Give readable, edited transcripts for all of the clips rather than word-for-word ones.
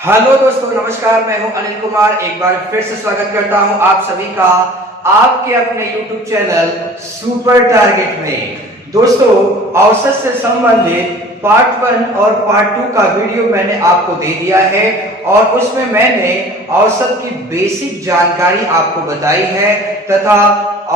Hello दोस्तों, नमस्कार। मैं हूं अनिल कुमार। एक बार फिर से स्वागत करता हूं आप सभी का आपके अपने YouTube चैनल सुपर टारगेट में। दोस्तों, औसत से संबंधित पार्ट 1 और पार्ट 2 का वीडियो मैंने आपको दे दिया है और उसमें मैंने औसत की बेसिक जानकारी आपको बताई है तथा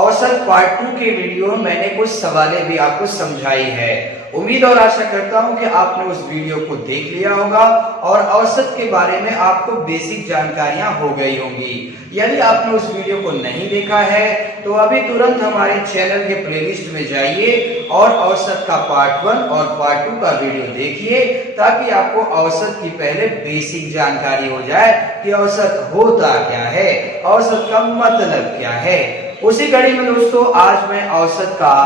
औसत पार्ट 2 के वीडियो में मैंने कुछ सवालें भी आपको समझाई है। उम्मीद और आशा करता हूं कि आपने उस वीडियो को देख लिया होगा और औसत के बारे में आपको बेसिक जानकारियां हो गई होंगी। यदि आपने उस वीडियो को नहीं देखा है तो अभी तुरंत हमारे चैनल के प्लेलिस्ट में जाइए और औसत का पार्ट 1 और पार्ट 2 का वीडियो देखिए ताकि आपको औसत की पहले बेसिक जानकारी हो जाए कि औसत होता क्या है, औसत का मतलब क्या है। उसी कड़ी में दोस्तों, आज मैं औसत का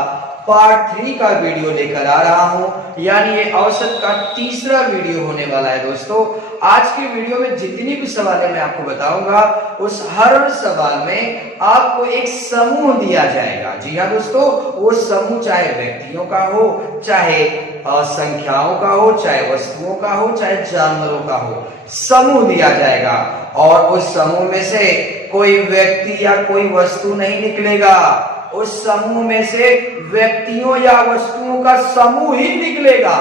पार्ट 3 का वीडियो लेकर आ रहा हूं, यानी ये औसत का तीसरा वीडियो होने वाला है। दोस्तों, आज के वीडियो में जितनी भी सवालें मैं आपको बताऊंगा उस हर सवाल में आपको एक समूह दिया जाएगा। जी हाँ दोस्तों, वो समूह चाहे व्यक्तियों का हो, चाहे संख्याओं का हो, चाहे वस्तुओं का हो, चाहे जानवरों का हो, समूह दिया जाएगा और उस समूह में से कोई व्यक्ति या कोई वस्तु नहीं निकलेगा। उस समूह में से व्यक्तियों या वस्तुओं का समूह ही निकलेगा,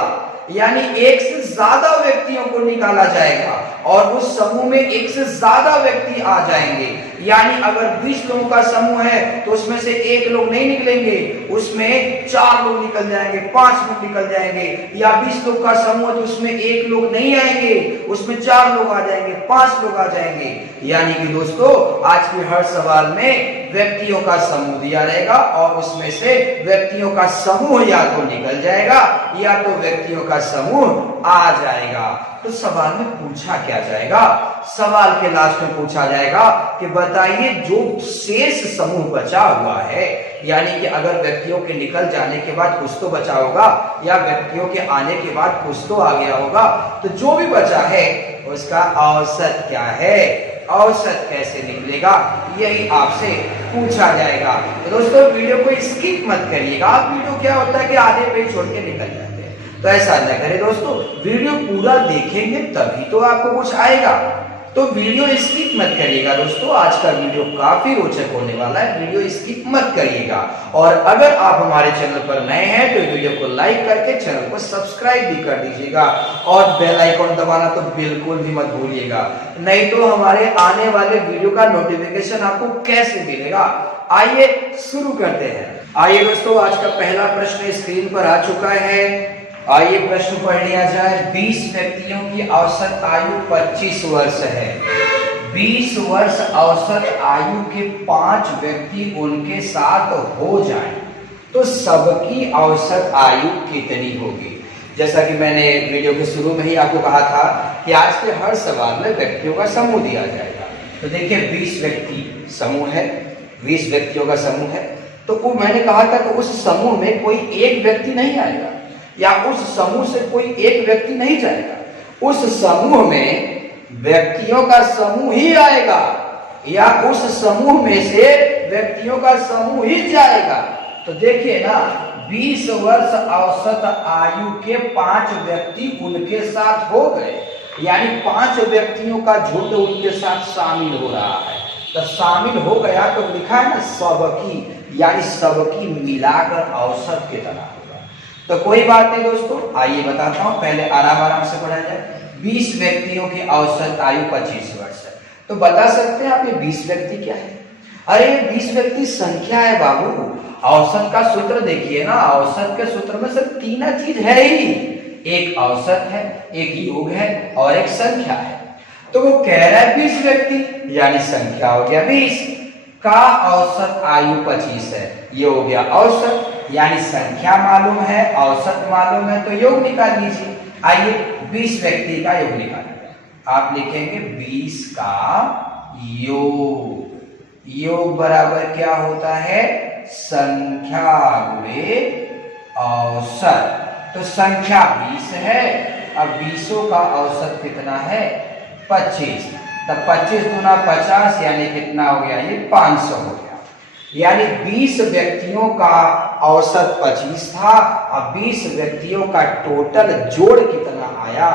यानी एक से ज्यादा व्यक्तियों को निकाला जाएगा और उस समूह में एक से ज्यादा व्यक्ति आ जाएंगे। यानी अगर 20 लोगों का समूह है तो उसमें से एक लोग नहीं निकलेंगे, उसमें 4 लोग निकल जाएंगे, 5 लोग निकल जाएंगे। या 20 लोग का समूह है तो उसमें एक लोग नहीं आएंगे, उसमें 4 लोग आ जाएंगे, 5 लोग आ जाएंगे। यानी कि दोस्तों, आज के हर सवाल में व्यक्तियों का समूह दिया रहेगा और उसमें से व्यक्तियों का समूह या तो निकल जाएगा या तो व्यक्तियों का समूह आ जाएगा। तो सवाल में पूछा क्या जाएगा? सवाल के लास्ट में पूछा जाएगा कि बताइए जो शेष समूह बचा हुआ है, यानी कि अगर व्यक्तियों के निकल जाने के बाद कुछ तो बचा होगा या व्यक्तियों के आने के बाद कुछ तो आ गया होगा, तो जो भी बचा है उसका औसत क्या है, औसत कैसे निकलेगा, यही आपसे पूछा जाएगा। तो दोस्तों, वीडियो को स्किप मत करिएगा। वीडियो क्या होता है कि आधे पे छोड़ के निकल जाते हैं, तो ऐसा न करें दोस्तों। वीडियो पूरा देखेंगे तभी तो आपको कुछ आएगा, तो वीडियो स्किप मत करिएगा दोस्तों। आज का वीडियो काफी रोचक होने वाला है, वीडियो स्किप मत करिएगा। और अगर आप हमारे चैनल पर नए हैं तो वीडियो को लाइक करके चैनल को सब्सक्राइब भी कर दीजिएगा और बेल आइकॉन दबाना तो बिल्कुल भी मत भूलिएगा, नहीं तो हमारे आने वाले वीडियो का नोटिफिकेशन आपको कैसे मिलेगा। आइए शुरू करते हैं। आइए दोस्तों, आज का पहला प्रश्न स्क्रीन पर आ चुका है। आइए प्रश्न पढ़ लिया जाए। 20 व्यक्तियों की औसत आयु 25 वर्ष है। 20 वर्ष औसत आयु के 5 व्यक्ति उनके साथ हो जाएं तो सबकी औसत आयु कितनी होगी? जैसा कि मैंने वीडियो के शुरू में ही आपको कहा था कि आज के हर सवाल में व्यक्तियों का समूह दिया जाएगा। तो देखिए, 20 व्यक्ति समूह है, 20 व्यक्तियों का समूह है, तो वो मैंने कहा था कि उस समूह में कोई एक व्यक्ति नहीं आएगा या उस समूह से कोई एक व्यक्ति नहीं जाएगा, उस समूह में व्यक्तियों का समूह ही आएगा या उस समूह में से व्यक्तियों का समूह ही जाएगा। तो देखिए ना, 20 वर्ष औसत आयु के 5 व्यक्ति उनके साथ हो गए, यानी 5 व्यक्तियों का झुंड उनके साथ शामिल हो रहा है। तो शामिल हो गया तो लिखा है ना सबकी, यानी सबकी मिलाकर औसत कितना होगा। तो कोई बात नहीं दोस्तों, आइए बताता हूं, पहले आराम आराम से पढ़ा जाए। 20 व्यक्तियों की औसत आयु 25 वर्ष है। तो बता सकते हैं आप ये 20 व्यक्ति क्या है? अरे 20 व्यक्ति संख्या है बाबू। औसत का सूत्र देखिए ना, औसत के सूत्र में सिर्फ 3 चीज है ही, एक औसत है, एक योग है और एक संख्या है। तो वो कह रहा है 20 व्यक्ति, यानी संख्या हो गया 20 का औसत आयु 25 है, ये हो गया औसत, यानी संख्या मालूम है, औसत मालूम है, तो योग निकाल लीजिए। आइए 20 व्यक्ति का योग निकालेंगे। आप लिखेंगे 20 का योग। योग बराबर क्या होता है? संख्या गुणे औसत। तो संख्या 20 है, अब 20 का औसत कितना है? 25। तब 25 गुना 50 यानी कितना हो गया? ये 500 हो गया। यानी 20 व्यक्तियों का औसत 25 था, अब 20 व्यक्तियों का टोटल जोड़ कितना आया?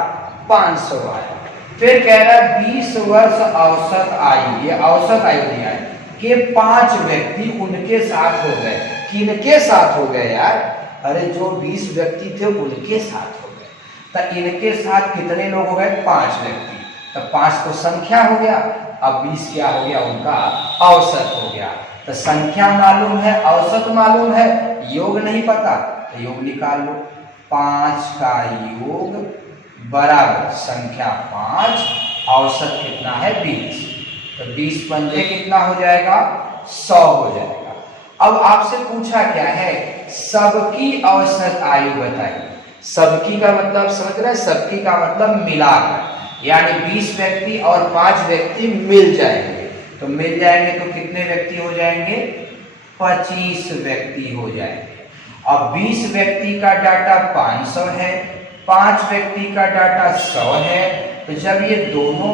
500 आया। फिर कह रहा है 20 वर्ष औसत आयु, ये औसत आयु दिया है कि 5 व्यक्ति उनके साथ हो गए। किनके साथ हो गए यार? अरे जो 20 व्यक्ति थे उनके साथ हो गए। तो इनके साथ कितने लोग हो गए? 5 व्यक्ति। तो 5 तो संख्या हो गया, अब 20 क्या हो गया? उनका औसत हो गया। तो संख्या मालूम है, औसत मालूम है, योग नहीं पता तो योग निकाल लो। 5 का योग बराबर संख्या 5, औसत कितना है? 20। तो 20 पंजे कितना हो जाएगा? 100 हो जाएगा। अब आपसे पूछा क्या है? सबकी औसत आयु बताइए। सबकी का मतलब समझ रहे हैं? सबकी का मतलब मिलाकर, यानी 20 व्यक्ति और 5 व्यक्ति मिल जाएंगे। तो मिल जाएंगे तो कितने व्यक्ति हो जाएंगे? 25 व्यक्ति हो जाएंगे। अब 20 व्यक्ति का डाटा 500 है, 5 व्यक्ति का डाटा 100 है। तो जब ये दोनों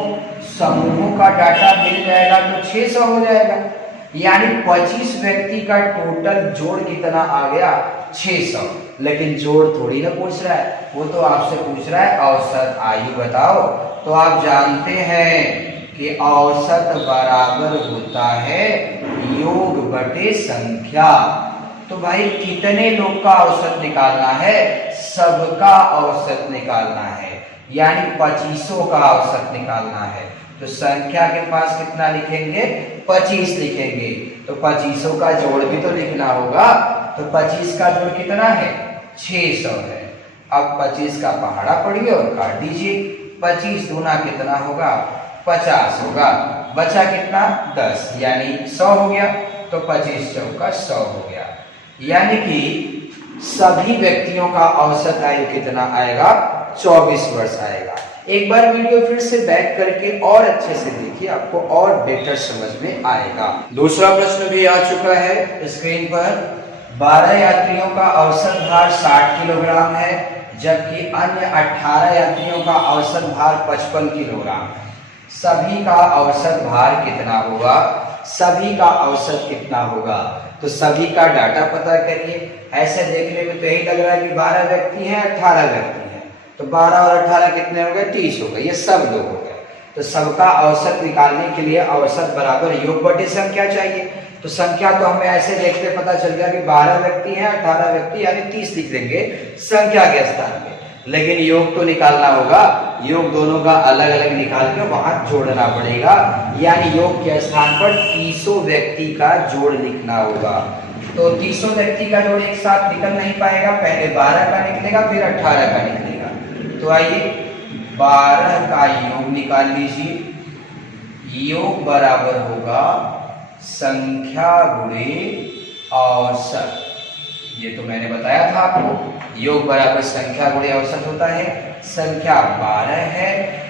समूहों का डाटा मिल जाएगा तो 600 हो जाएगा। यानी 25 व्यक्ति का टोटल जोड़ कितना आ गया? 600। लेकिन जोड़ थोड़ी ना पूछ रहा है, वो तो आपसे पूछ रहा है औसत आयु बताओ। तो आप जानते हैं कि औसत बराबर होता है योग बटे संख्या। तो भाई कितने लोग का औसत निकालना है? सबका औसत निकालना है, यानी 2500 का औसत निकालना है। तो संख्या के पास कितना लिखेंगे? 25 लिखेंगे। तो 2500 का जोड़ भी तो लिखना होगा। तो 25 का जोड़ कितना है? 600 है। अब 25 का पहाड़ा पढ़िए और काट दीजिए। 25 दूना कितना होगा? 50 होगा। बचा कितना? 10, यानी 100 हो गया। तो 25 चौका 100 हो गया। यानी कि सभी व्यक्तियों का औसत आयु कितना आएगा? 24 वर्ष आएगा। एक बार वीडियो फिर से बैक करके और अच्छे से देखिए, आपको और बेटर समझ में आएगा। दूसरा प्रश्न भी आ चुका है स्क्रीन पर। 12 यात्रियों का औसत भार 60 किलोग्राम है, जबकि अन्य 18 यात्रियों का औसत भार 55 किलोग्राम है। सभी का औसत भार कितना होगा? सभी का औसत कितना होगा? तो सभी का डाटा पता करिए। ऐसे देखने में तो यही लग रहा है कि 12 व्यक्ति हैं, 18 व्यक्ति हैं। तो 12 और 18 कितने हो गए? 30 हो गए। ये सब लोग हो गए। तो सबका औसत निकालने के लिए औसत बराबर योग बटे संख्या चाहिए। तो संख्या तो हमें ऐसे देखते पता चल गया कि 12 व्यक्ति हैं, 18 व्यक्ति, यानी 30 लिख देंगे संख्या के स्थान पे। लेकिन योग तो निकालना होगा। योग दोनों का अलग अलग निकाल के वहां जोड़ना पड़ेगा, यानी योग के स्थान पर 300 व्यक्ति का जोड़ लिखना होगा। तो 300 व्यक्ति का जोड़ एक साथ निकल नहीं पाएगा। पहले 12 का निकलेगा, फिर 18 का निकलेगा। तो आइए 12 का योग निकाल लीजिए। योग बराबर होगा संख्या गुणे औसत। ये तो मैंने बताया था आपको, योग बराबर संख्या गुणे औसत होता है। संख्या 12 है,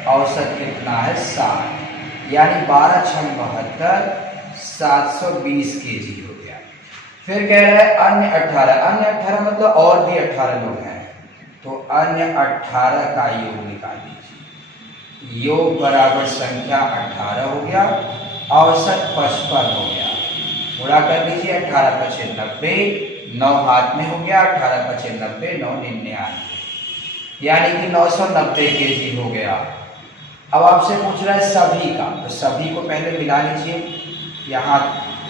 औसत कितना है? 60, यानी 12 × 72, 720 kg हो गया। फिर कह रहा है अन्य 18। अन्य 18 मतलब और भी 18 लोग हैं। तो अन्य 18 का योग निकाल लीजिए। योग बराबर संख्या 18 हो गया, औसत 55 हो गया। गुणा कर लीजिए। 18 × 5 = 90, 9 हाथ में हो गया। 18 × 5 = 90, 9 99, यानी कि 990 kg हो गया। अब आपसे पूछ रहा है सभी का, तो सभी को पहले मिला लीजिए। यहाँ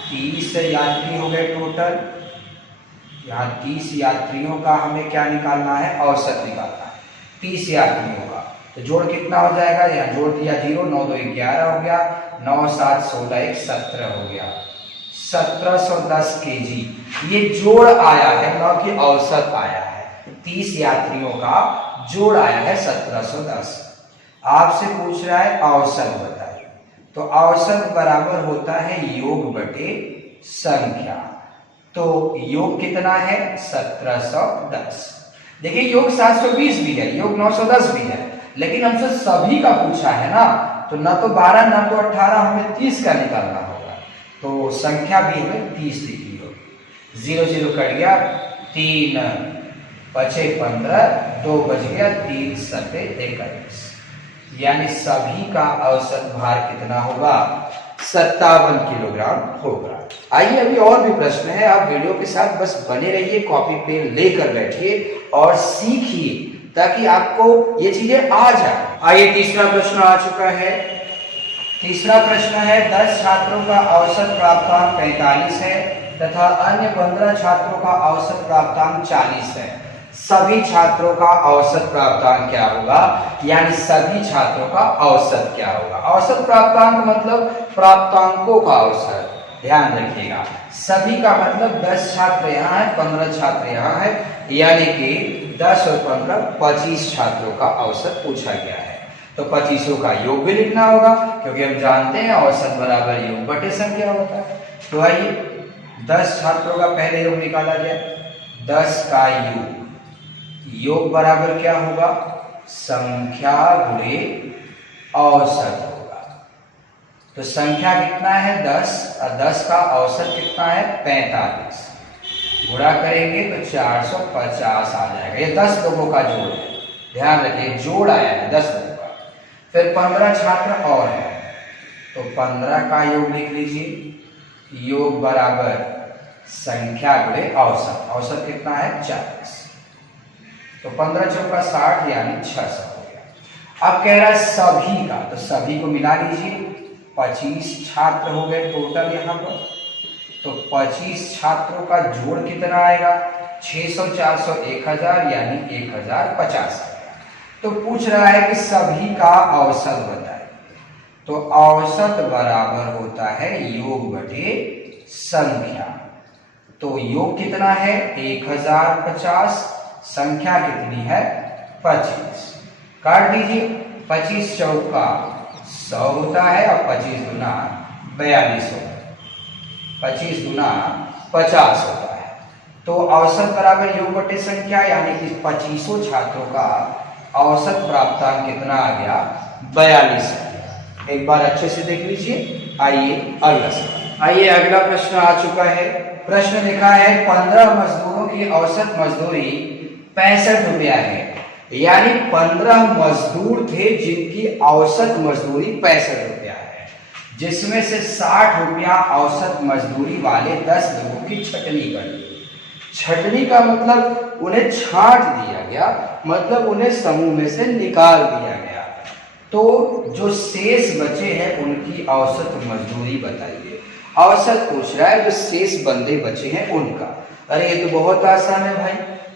30 यात्री हो गए टोटल। यहाँ 30 यात्रियों का हमें क्या निकालना है? औसत निकालना है 30 यात्रियों का। तो जोड़ कितना हो जाएगा? यहाँ जोड़ दिया 0, 9 2 11 हो गया, 9 7 16 1 17 हो गया। 1710 kg ये जोड़ आया है, न कि औसत आया है। 30 यात्रियों का जोड़ आया है 1710। आपसे पूछ रहा है औसत बताइए। तो औसत बराबर होता है योग बटे संख्या। तो योग कितना है? 1710। देखिए योग 720 भी है, योग 910 भी है, लेकिन हमसे सभी का पूछा है ना। तो न तो 12 न तो 18, हमें 30 का निकालना होगा। तो संख्या भी हमें 30 लिखनी होगी। 0 0 कट गया, 3 5 15, 2 बच गया, 3 7 21, यानी सभी का औसत भार कितना होगा? 57 किलोग्राम होगा। आइए अभी और भी प्रश्न है। आप वीडियो के साथ बस बने रहिए, कॉपी पेन लेकर बैठिए और सीखिए ताकि आपको ये चीजें आ जाए। आइए तीसरा प्रश्न आ चुका है। तीसरा प्रश्न है 10 छात्रों का औसत प्राप्तांक 45 है तथा अन्य 15 छात्रों का औसत प्राप्तांक 40 है। सभी छात्रों का औसत प्राप्तांक क्या होगा, यानी सभी छात्रों का औसत क्या होगा। औसत प्राप्तांक मतलब प्राप्तांकों का औसत, ध्यान रखिएगा। सभी का मतलब 10 छात्र यहाँ है, 15 छात्र यहाँ है, यानी कि 10 और 15 25 छात्रों का औसत पूछा गया है। तो 25 का योग भी लिखना होगा, क्योंकि हम जानते हैं औसत बराबर योग बटे संख्या होता है। तो आइए 10 छात्रों का पहले योग निकाला जाए। 10 का योग बराबर क्या होगा, संख्या गुणे औसत होगा। तो संख्या कितना है 10 और 10 का औसत कितना है 45। गुणा करेंगे तो 450 आ जाएगा। ये 10 लोगों का जोड़ है, ध्यान रखिए, जोड़ आया है 10 लोगों का। फिर 15 छात्र और है, तो 15 का योग लिख लीजिए। योग बराबर संख्या गुणे औसत। औसत कितना है 40। तो 15 चौका 60 यानी 600 हो गया। अब कह रहा है सभी का, तो सभी को मिला लीजिए। 25 छात्र हो गए टोटल यहाँ पर। तो 25 छात्रों का जोड़ कितना आएगा, 600 400 1000 यानी 1050 आएगा। तो पूछ रहा है कि सभी का औसत बताए। तो औसत बराबर होता है योग बटे संख्या। तो योग कितना है 1050, संख्या कितनी है 25। काट दीजिए। 25 चौका 100 होता है और 25 गुना 42 होता है। 25 गुना 50 होता है। तो औसत बराबर योग बटे संख्या, यानी कि 25 छात्रों का औसत प्राप्तांक कितना आ गया 42 आ गया। एक बार अच्छे से देख लीजिए। आइए अगला प्रश्न आ चुका है। प्रश्न लिखा है 15 मजदूरों की औसत मजदूरी 65 रुपया है, यानी 15 मजदूर थे जिनकी औसत मजदूरी 65 रुपया है, जिसमें से 60 रुपया औसत मजदूरी वाले 10 लोगों की छटनी कर दी। छटनी का मतलब उन्हें छांट दिया गया, मतलब उन्हें समूह में से निकाल दिया गया। तो जो शेष बचे हैं उनकी औसत मजदूरी बताइए। औसत पूछ रहा है, जो शेष बंदे बचे हैं उनका। अरे ये तो बहुत आसान है भाई।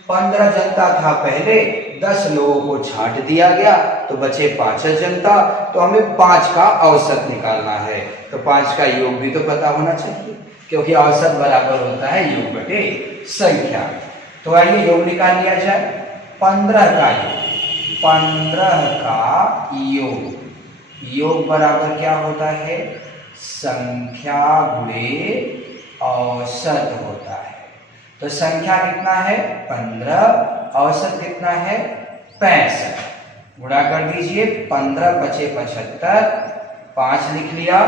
15 जनता था पहले, 10 लोगों को छांट दिया गया तो बचे 5 जनता। तो हमें 5 का औसत निकालना है। तो 5 का योग भी तो पता होना चाहिए, क्योंकि औसत बराबर होता है योग बटे संख्या। तो आइए योग निकाल लिया जाए। 15 का योग, 15 का योग बराबर क्या होता है, संख्या गुणे औसत होता है। तो संख्या कितना है 15, औसत कितना है 65। गुणा कर दीजिए। 15 बचे 75, 5 लिख लिया,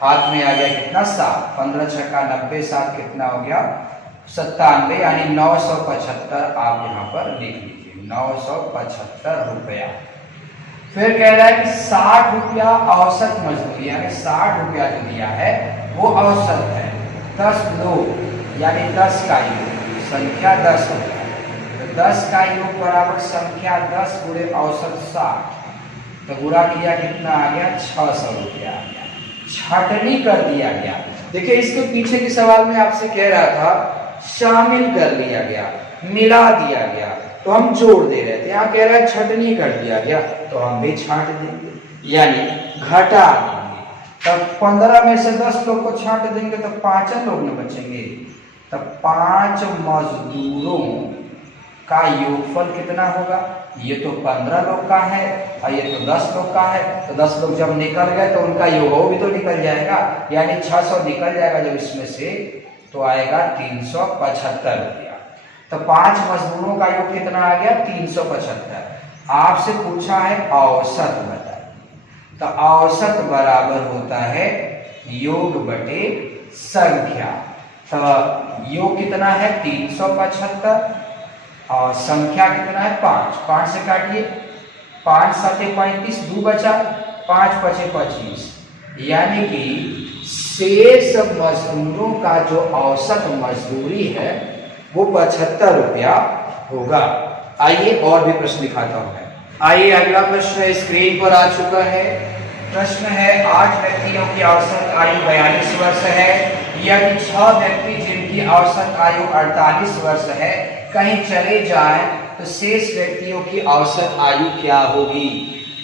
हाथ में आ गया कितना 7। 15 छक्का 90, 7 कितना हो गया 97, यानी 975 आप यहाँ पर लिख लीजिए। 975 रुपया। फिर कह रहा है कि 60 रुपया औसत मजदूरी, यानी 60 रुपया जो दिया है वो औसत है। 10 लोग यानी 10 का योग, संख्या 10 होता है। तो 10 का योग बराबर संख्या 10 गुणे औसत 60। तो गुणा किया कितना आ गया 600 रुपया आ गया। छटनी कर दिया गया। देखिए इसके पीछे के सवाल में आपसे कह रहा था शामिल कर लिया गया, मिला दिया गया, तो हम जोड़ दे रहे थे। यहाँ कह रहा है छटनी कर दिया गया, तो हम भी छांट देंगे, यानी घटा देंगे। तब 15 में से 10 लोग को छांट देंगे तो 5 लोग न बचेंगे। तब 5 मजदूरों का योगफल कितना होगा। ये तो 15 लोग का है और ये तो 10 लोग का है। तो 10 लोग जब निकल गए तो उनका योग भी तो निकल जाएगा, यानी 600 निकल जाएगा जब इसमें से, तो आएगा 375 रुपया। तो 5 मजदूरों का योग कितना आ गया 375। आपसे पूछा है औसत बताइए। तो औसत बराबर होता है योग बटे संख्या। तो योग कितना है 375 और संख्या कितना है 5। 5 से काटिए, 5 7 35, 2 बचा, 5 बचे 25, यानी कि शेष मजदूरों का जो औसत मजदूरी है वो 75 रुपया होगा। आइए और भी प्रश्न दिखाता हूं मैं। आइए अगला प्रश्न स्क्रीन पर आ चुका है। प्रश्न है 8 व्यक्तियों की औसत आयु 42 वर्ष है, यदि 6 व्यक्ति जिनकी औसत आयु 48 वर्ष है कहीं चले जाएं तो शेष व्यक्तियों की औसत आयु क्या होगी।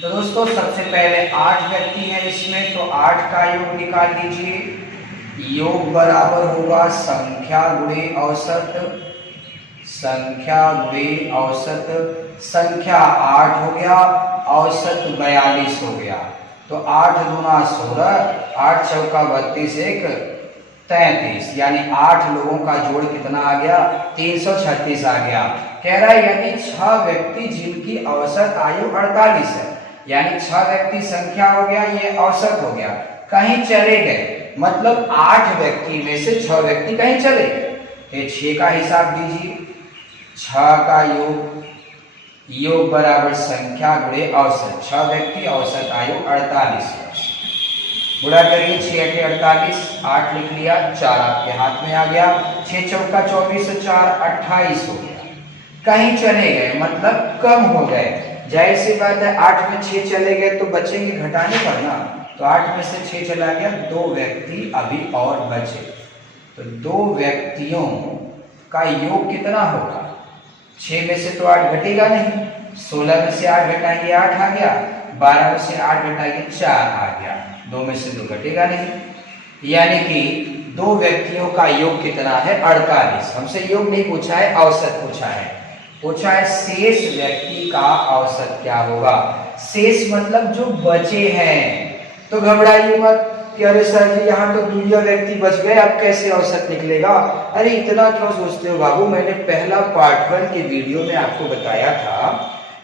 तो दोस्तों सबसे पहले 8 व्यक्ति हैं इसमें, तो 8 का योग निकाल लीजिए। योग बराबर होगा संख्या गुणे औसत, संख्या गुणे औसत। संख्या 8 हो गया, औसत 42 हो गया। तो 8 दूना 16, 8 चौका 32, 1 33, यानी 8 लोगों का जोड़ कितना आ गया, 336 आ गया। कह रहा है यदि 6 व्यक्ति जिनकी औसत आयु 48 है, यानी 6 व्यक्ति संख्या हो गया, ये औसत हो गया, कहीं चले गए, मतलब 8 व्यक्ति में से 6 व्यक्ति कहीं चले गए, तो 6 का हिसाब दीजिए। 6 का योग बराबर संख्या गुणे औसत। 6 व्यक्ति, औसत आयु 48 वर्ष। गुणा करिए, 6 × 48, 8 लिख लिया, 4 आपके हाथ में आ गया। 6 चौका 24, 4 28 हो गया। कहीं चले गए मतलब कम हो गए, जाहिर सी बात है 8 में 6 चले गए तो बचेंगे घटाने पर ना, तो 8 में से 6 चला गया, 2 व्यक्ति अभी और बचे। तो 2 व्यक्तियों का योग कितना होगा, 6 में से तो 8 घटेगा नहीं, 16 में से 8 घटाएंगे 8 आ गया, 12 में से 8 घटाएंगे 4 आ गया, 2 में से 2 घटेगा नहीं, यानी कि 2 व्यक्तियों का योग कितना है 48। हमसे योग नहीं पूछा है, औसत पूछा है। पूछा है शेष व्यक्ति का औसत क्या होगा। शेष मतलब जो बचे हैं। तो घबराइए मत कि अरे सर जी यहाँ तो दुनिया व्यक्ति बच गए, अब कैसे औसत निकलेगा। अरे इतना क्यों सोचते हो बाबू, मैंने पहला पार्ट 1 के वीडियो में आपको बताया था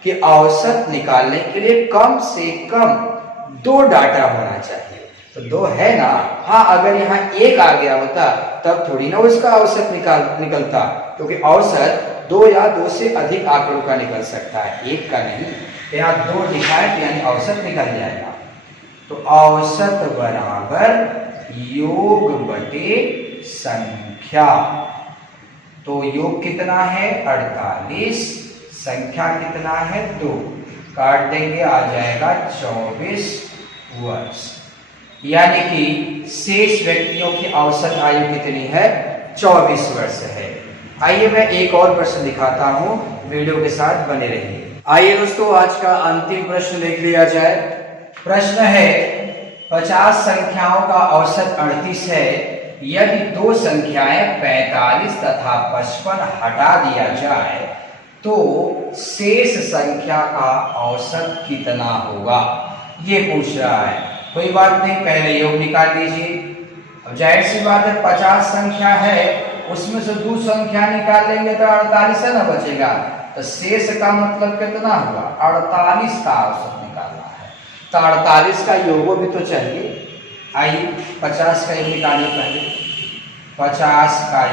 कि औसत निकालने के लिए कम से कम 2 डाटा होना चाहिए। तो 2 है ना, हाँ अगर यहाँ 1 आ गया होता तब थोड़ी ना उसका औसत निकलता, क्योंकि औसत 2 या 2 से अधिक आंकड़ों का निकल सकता है, 1 का नहीं। यहाँ 2 लिखा है तो यानी औसत निकल जाएगा। तो औसत बराबर योग बटे संख्या। तो योग कितना है 48, संख्या कितना है 2, काट देंगे आ जाएगा 24 वर्ष। यानी कि शेष व्यक्तियों की औसत आयु कितनी है 24 वर्ष है। आइए मैं एक और प्रश्न दिखाता हूं, वीडियो के साथ बने रहिए। आइए दोस्तों आज का अंतिम प्रश्न देख लिया जाए। प्रश्न है 50 संख्याओं का औसत 38 है, यदि 2 संख्याएं 45 तथा 55 हटा दिया जाए तो शेष संख्या का औसत कितना होगा, ये पूछ रहा है। कोई बात नहीं, पहले योग निकाल लीजिए। अब जाहिर सी बात है 50 संख्या है, उसमें से 2 संख्या निकाल लेंगे तो 48 है ना बचेगा, तो शेष का मतलब कितना हुआ 48 का औसत निकालना है। तो 48 का योग भी तो चाहिए। आइए 50 का योग निकालिए पहले। 50 का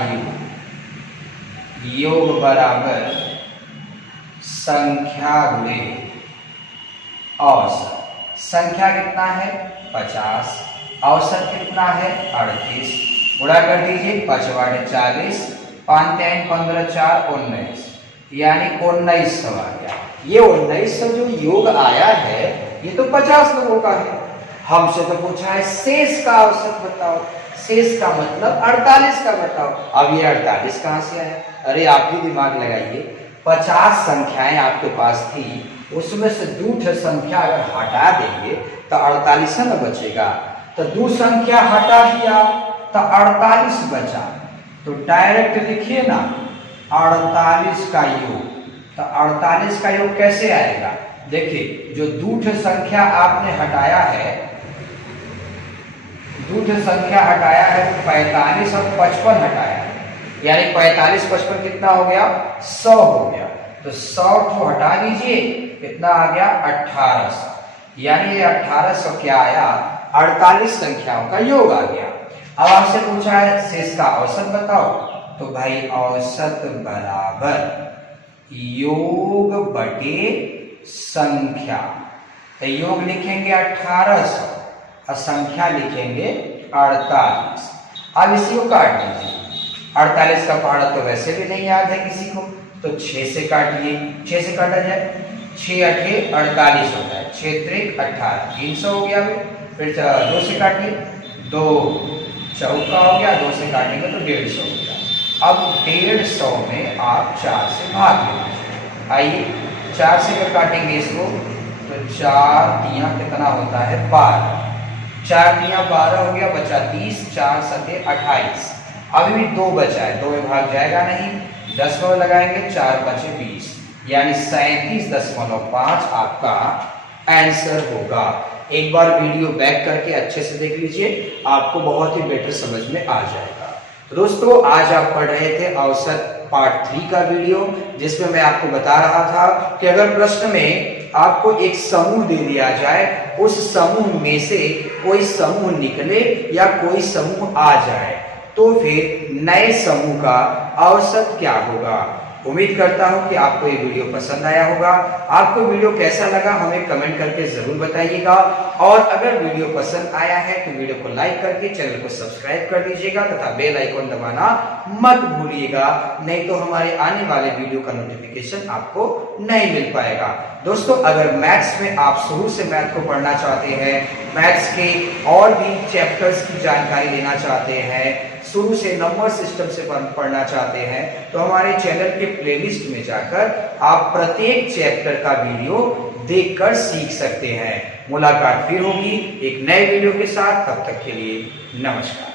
योग बराबर संख्या गुणे औसत। संख्या कितना है 50, औसत कितना है 38, गुणा कर दीजिए, 5 × 40, 5 × 15, 4 19, यानी 1900 आ गया। ये 1900 जो योग आया है ये तो 50 लोगों का है। हमसे तो पूछा है शेष का औसत बताओ, शेष का मतलब 48 का बताओ। अब ये 48 कहां से आया, अरे आप भी दिमाग लगाइए। 50 संख्याएं आपके पास थी, उसमें से 2 संख्या अगर हटा देंगे तो 48 न बचेगा, तो 2 संख्या हटा दिया तो 48 बचा। तो डायरेक्ट लिखिए ना 48 का योग। तो 48 का योग कैसे आएगा, देखिए जो 2 संख्या आपने हटाया है, 2 संख्या हटाया है 45 और 55 हटाया है, यानी 45 55 कितना हो गया 100 हो गया। तो 100 को हटा दीजिए, कितना आ गया 1800, यानी ये 1800 क्या आया 48 संख्याओं का योग आ गया। अब आपसे पूछा है शेष का औसत बताओ, तो भाई औसत बराबर योग बटे संख्या। तो योग लिखेंगे 1800 और संख्या लिखेंगे 48। अब इसी को काट दीजिए। 48 का पहाड़ा तो वैसे भी नहीं याद है किसी को, तो 6 से काटिए, 6 से काटा जाए, 6 अठे 48 होता है, 6 त्रिक 18, 300 हो गया। फिर 2 से काटिए, 2 चौका हो गया, 2 से काटेंगे तो 150 हो गया। अब 150 में आप 4 से भाग देंगे। आइए 4 से अगर काटेंगे इसको तो 4 तिया कितना होता है 12, 4 तिया 12 हो गया, बचा 30, 4 सते 28। अभी भी 2 बचा है, 2 में भाग जाएगा नहीं, 10 लगाएंगे, 4 बचे 20, यानी 37.5 आपका आंसर होगा। एक बार वीडियो बैक करके अच्छे से देख लीजिए, आपको बहुत ही बेटर समझ में आ जाएगा। तो दोस्तों आज आप पढ़ रहे थे औसत पार्ट 3 का वीडियो, जिसमें मैं आपको बता रहा था कि अगर प्रश्न में आपको एक समूह दे दिया जाए, उस समूह में से कोई समूह निकले या कोई समूह आ जाए तो फिर नए समूह का औसत क्या होगा। उम्मीद करता हूं कि आपको ये वीडियो पसंद आया होगा। आपको वीडियो कैसा लगा हमें कमेंट करके जरूर बताइएगा, और अगर वीडियो पसंद आया है तो वीडियो को लाइक करके चैनल को सब्सक्राइब कर दीजिएगा तथा बेल आइकन दबाना मत भूलिएगा, नहीं तो हमारे आने वाले वीडियो का नोटिफिकेशन आपको नहीं मिल पाएगा। दोस्तों अगर मैथ्स में आप शुरू से मैथ को पढ़ना चाहते हैं, मैथ्स के और भी चैप्टर्स की जानकारी लेना चाहते हैं, शुरू से नंबर सिस्टम से पढ़ना चाहते हैं, तो हमारे चैनल के प्लेलिस्ट में जाकर आप प्रत्येक चैप्टर का वीडियो देखकर सीख सकते हैं। मुलाकात फिर होगी एक नए वीडियो के साथ, तब तक के लिए नमस्कार।